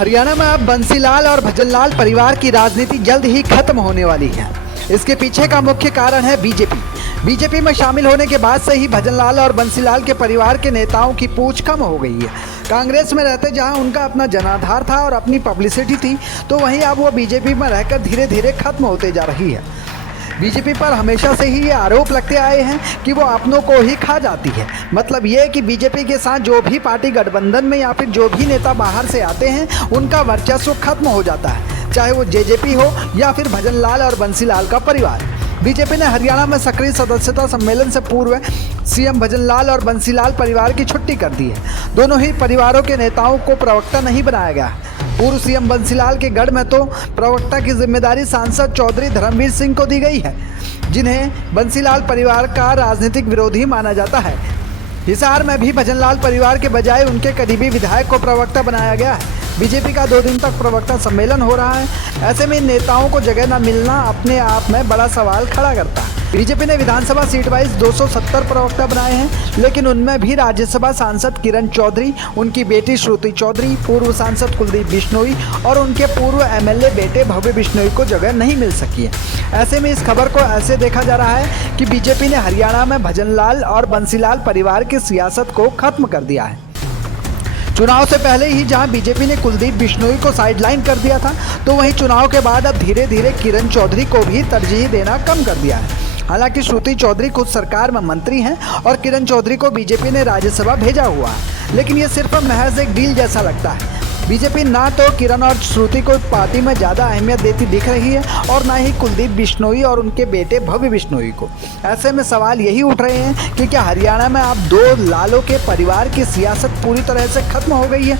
हरियाणा में अब बंसीलाल और भजनलाल परिवार की राजनीति जल्द ही खत्म होने वाली है। इसके पीछे का मुख्य कारण है बीजेपी में शामिल होने के बाद से ही भजनलाल और बंसीलाल के परिवार के नेताओं की पूछ कम हो गई है। कांग्रेस में रहते जहां उनका अपना जनाधार था और अपनी पब्लिसिटी थी, तो वहीं अब वो बीजेपी में रहकर धीरे धीरे खत्म होते जा रही है। बीजेपी पर हमेशा से ही ये आरोप लगते आए हैं कि वो अपनों को ही खा जाती है। मतलब ये कि बीजेपी के साथ जो भी पार्टी गठबंधन में या फिर जो भी नेता बाहर से आते हैं, उनका वर्चस्व खत्म हो जाता है, चाहे वो जेजेपी हो या फिर भजनलाल और बंसीलाल का परिवार। बीजेपी ने हरियाणा में सक्रिय सदस्यता सम्मेलन से पूर्व सीएम भजनलाल और बंसीलाल परिवार की छुट्टी कर दी है। दोनों ही परिवारों के नेताओं को प्रवक्ता नहीं बनाया गया। पूर्व सीएम बंसीलाल के गढ़ में तो प्रवक्ता की जिम्मेदारी सांसद चौधरी धर्मवीर सिंह को दी गई है, जिन्हें बंसीलाल परिवार का राजनीतिक विरोधी माना जाता है। हिसार में भी भजनलाल परिवार के बजाय उनके करीबी विधायक को प्रवक्ता बनाया गया है। बीजेपी का 2 दिन तक प्रवक्ता सम्मेलन हो रहा है। ऐसे में इन नेताओं को जगह न मिलना अपने आप में बड़ा सवाल खड़ा करता है। बीजेपी ने विधानसभा सीट वाइज 270 प्रवक्ता बनाए हैं, लेकिन उनमें भी राज्यसभा सांसद किरण चौधरी, उनकी बेटी श्रुति चौधरी, पूर्व सांसद कुलदीप बिश्नोई और उनके पूर्व एमएलए बेटे भव्य बिश्नोई को जगह नहीं मिल सकी है। ऐसे में इस खबर को ऐसे देखा जा रहा है कि बीजेपी ने हरियाणा में भजनलाल और बंसीलाल परिवार की सियासत को खत्म कर दिया है। चुनाव से पहले ही जहां बीजेपी ने कुलदीप बिश्नोई को साइडलाइन कर दिया था, तो वहीं चुनाव के बाद अब धीरे धीरे किरण चौधरी को भी तरजीह देना कम कर दिया है। हालांकि श्रुति चौधरी खुद सरकार में मंत्री हैं और किरण चौधरी को बीजेपी ने राज्यसभा भेजा हुआ है, लेकिन ये सिर्फ महज एक डील जैसा लगता है। बीजेपी ना तो किरण और श्रुति को पार्टी में ज़्यादा अहमियत देती दिख रही है और ना ही कुलदीप बिश्नोई और उनके बेटे भव्य बिश्नोई को। ऐसे में सवाल यही उठ रहे हैं कि क्या हरियाणा में अब 2 लालों के परिवार की सियासत पूरी तरह से खत्म हो गई है।